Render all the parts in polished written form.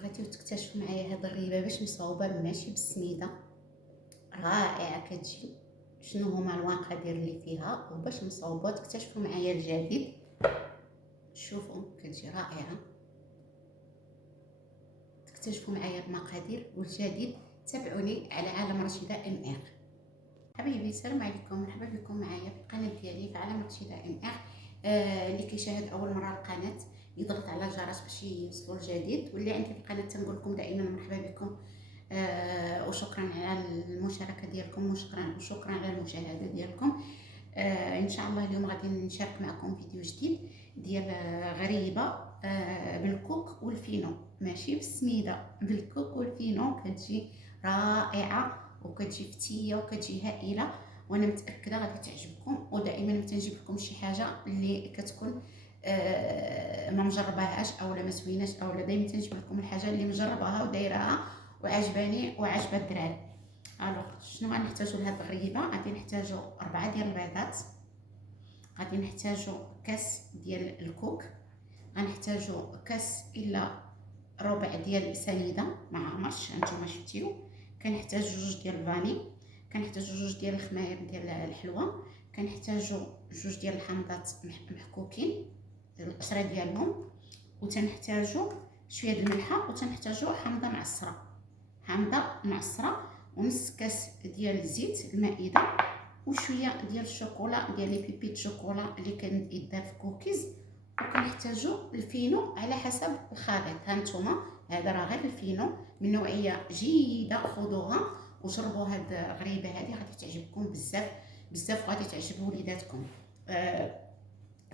بغيتيو تكتشفوا معايا هاد الريبه باش مصاوبه ماشي بالسميده، رائعه كتجي. شنو هما المقادير اللي فيها وباش مصاوبه تكتشفوا معايا الجديد. شوفوا كتجي رائعه، تكتشفوا معايا المقادير والجديد. تابعوني على عالم رشيده ام ار. حبايبي السلام عليكم، مرحبا بكم معايا في القناه ديالي في عالم رشيده ام ار. اللي كيشاهد اول مره القناه يضغط على الجرس باش يوصلوا الجديد، واللي عندي في القناه تنقول لكم دائما مرحبا بكم. وشكرا على المشاركه ديالكم، وشكرا على المشاهده ديالكم. ان شاء الله اليوم غادي نشارك معكم فيديو جديد ديال غريبه بالكوك والفينو، ماشي بالسميده، بالكوك والفينو. كتجي رائعه وكتجي فتيه وكتجي هائله، وانا متاكده غادي تعجبكم. ودائما تنجيب لكم شي حاجه اللي كتكون ما مجرباهاش اولا ما سويناش، اولا دائما تنجيب لكم الحاجه اللي مجرباها ودايراها وعجباني وعجبه الدراري. الوغ شنو غنحتاجو لهاد الغريبه؟ غادي نحتاجو 4 ديال البيضات، غادي نحتاجو كاس ديال الكوك، غنحتاجو كاس الا ربع ديال سنيده ما عمرش هانتوما شفتيو، كنحتاج 2 ديال الفاني، كنحتاجو 2 ديال الخماير ديال الحلوه، كنحتاجو 2 ديال الحامضات محكوكين القشره ديالهم، وتنحتاجو شويه د الملحه، وتنحتاجو حامضه معصره، ونص كاس ديال الزيت المائده، وشويه ديال الشوكولا ديال لي بيبيت شوكولا اللي كيدار في كوكيز، وكنحتاجو الفينو على حسب الخليط. هانتوما هذا راه غير الفينو من نوعيه جيده، خذوها وجربوا هاد الغريبه هذه، غادي تعجبكم بزاف بزاف، غادي تعجب وليداتكم.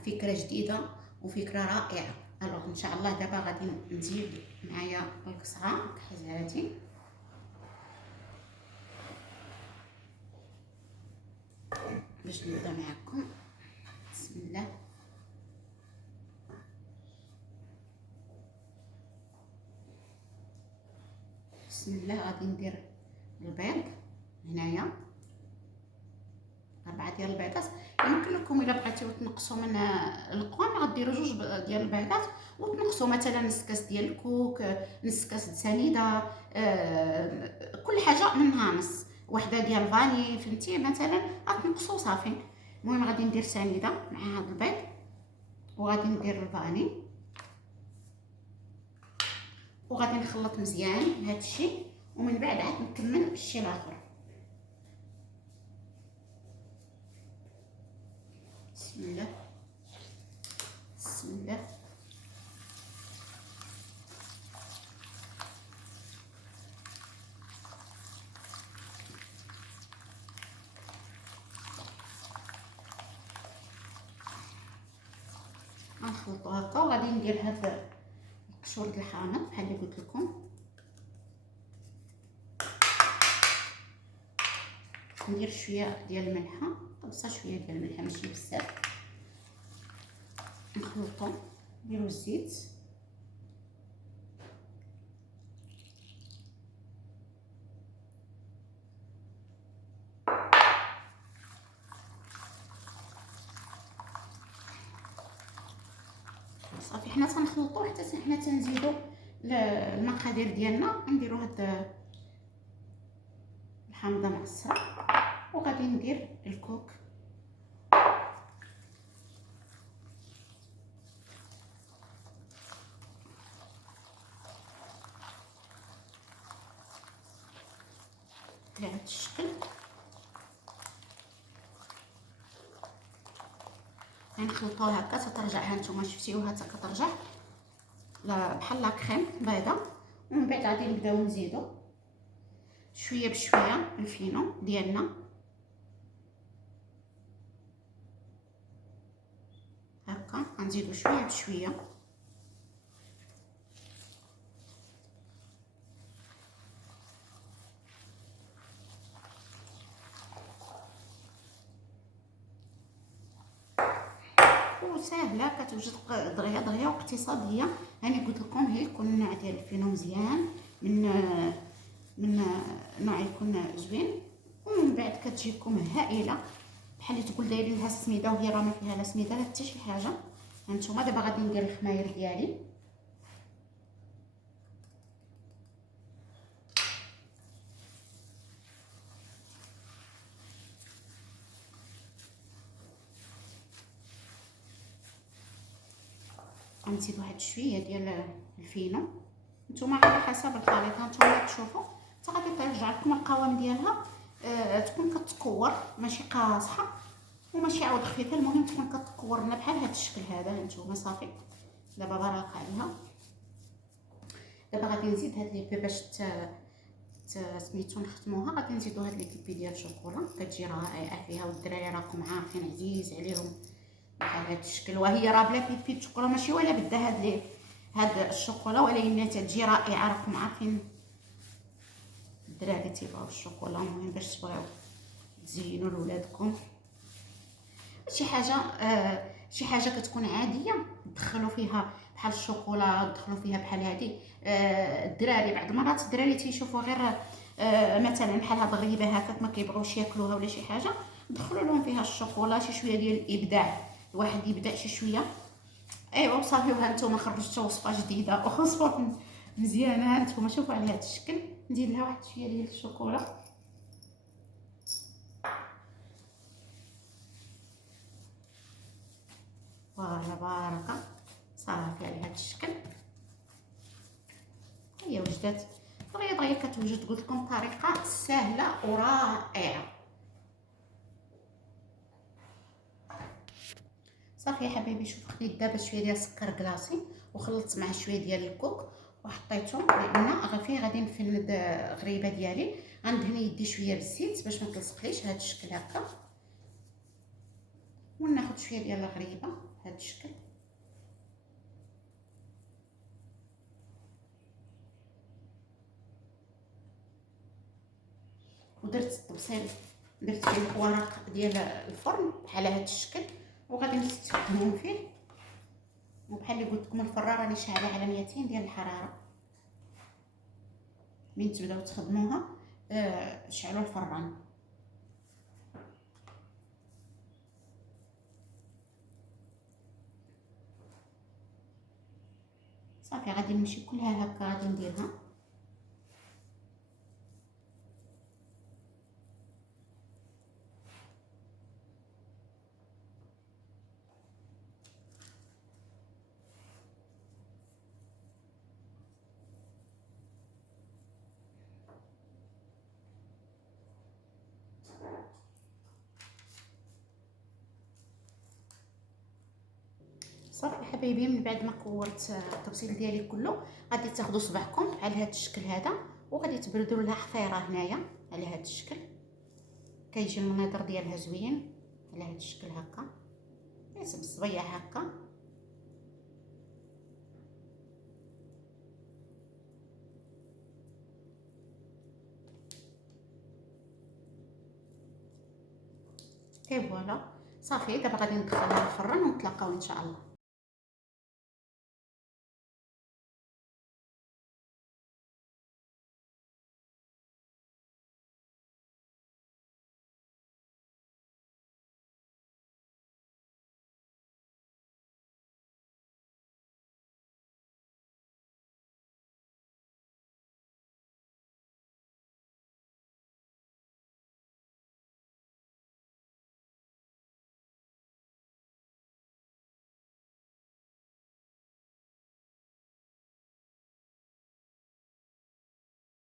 فكره جديده وفكره رائعه. الوغ ان شاء الله دابا غادي نزيد معايا القصعه كحل هادي. باش نبدا معكم، بسم الله. بسم الله. غادي ندير البيض هنايا 4 ديال البيضات. يمكن لكم الا بغيتيو تنقصوا من القوام غديروا 2 ديال البيضات وتنقصوا مثلا نص كاس ديال الكوك، نص كاس د سنيده، كل حاجه منها نص، وحده ديال الفاني فهمتي مثلا، غتنقصوا صافي. المهم غادي ندير سنيده مع هذا البيض، وغادي ندير الفاني، وغادي نخلط مزيان هذا الشيء، ومن بعد عاد نكمل الشيء الاخر. بسم الله بسم الله. غنخلطو هكا، وغادي ندير هاد القشور د الحامض بحال اللي قلت لكم، ندير شويه ديال الملحه، طبسه شويه ديال الملحه ماشي بزاف، نخلطو، نديرو الزيت، صافي. حنا تنخلطو حتى حنا تنزيدو المقادير ديالنا. نديرو هاد الحامضه معصره، وغادي ندير الكوك، على هاد الشكل. غنخلطوها هكا تترجع، هانتوما شفتيوها حتى كترجع بحال لا كريم بيضه. ومن بعد غادي نبداو نزيدو شويه بشويه الفينو ديالنا هكا، غنزيدو شويه بشويه، وسهله كتوجد دغيا دغيا واقتصاديه. هاني قلت لكم هي يكون النوع ديال الفينو مزيان، من نوع يكون زوين، ومن بعد كتجيكم هائله بحال اللي تقول دايرين لها السميده وهي راه ما فيها لا سميده لا حتى شي حاجه. هانتوما دابا غادي ندير الخماير ديالي، غنزيد واحد شويه ديال الفينو. نتوما على حسب الخليط هانتوما تشوفوا حتى غادي ترجع لكم القوام ديالها تكون كتكور ماشي قاصحه وماشي عاود خفيفه، المهم تكون كتكور لنا بحال هذا الشكل هذا. هانتوما صافي دابا بارك عليها. دابا غادي نزيد هاد لي بي باش سميتو نختموها. غادي نزيدو هاد لي بي ديال الشوكولا كتجي رائعه فيها، والدراري راكم عارفين عزيز عليهم بحال هاد الشكل، وهي راه بلا بيبي الشوكولا ماشي ولا بدها هاد الشوكولا، ولكن تجي رائعه. راكم عارفين الدراري تيبغيو الشوكولا، المهم باش تبغيو تزينوا لولادكم شي حاجه كتكون عاديه تدخلوا فيها بحال الشوكولا، تدخلوا فيها بحال هذه. الدراري بعض المرات الدراري تيشوفوا غير مثلا بحال هاد الغريبه هكاك ما كيبغيوش ياكلوها ولا شي حاجه، دخلوا لهم فيها الشوكولا شي شويه ديال الابداع، الواحد يبدع شي شويه. ايوا وصافي. وها نتوما خرجتوا وصفه جديده وصفه مزيانه. ها نتوما شوفوا على هذا الشكل. نزيد لها واحد شويه ديال الشوكولا. فوالا باركه صافي على هذا الشكل. هي وجدات الرياضه، هي كتوجد قلت لكم بطريقه سهله ورائعه. صافي يا حبايبي. شوف خديت دابا شويه ديال السكر كلاصي وخلطت مع شويه ديال الكوك وحطيتهم، لان فين غادي نفند غريبه ديالي. غندهن يدي شويه بالزيت باش ما تلصقليش هذا الشكل هكا، وناخذ شويه ديال الغريبه بهذا الشكل. ودرت الطبسيل، درت فيه الورق ديال الفرن بحال هذا الشكل، وغادي نستخدمهم فيه. وبحال اللي قلت لكم الفران راني شاعله على 200 ديال الحراره. من تبداو تخدموها شعلوا الفران. صافي غادي نمشي كلها هكا غادي نديرها. صافي حبايبي. من بعد ما كورت التبصيل ديالي كله غادي تاخذوا صبعكم على هذا الشكل هذا، وغادي تبردوا لها حفيره هنايا على هذا الشكل. كيجي المنظر ديالها زوين على هذا الشكل هكا، ياسب الصبيع هكا. اي فوالا صافي. دابا غادي ندخلها للفران ونتلاقاو ان شاء الله.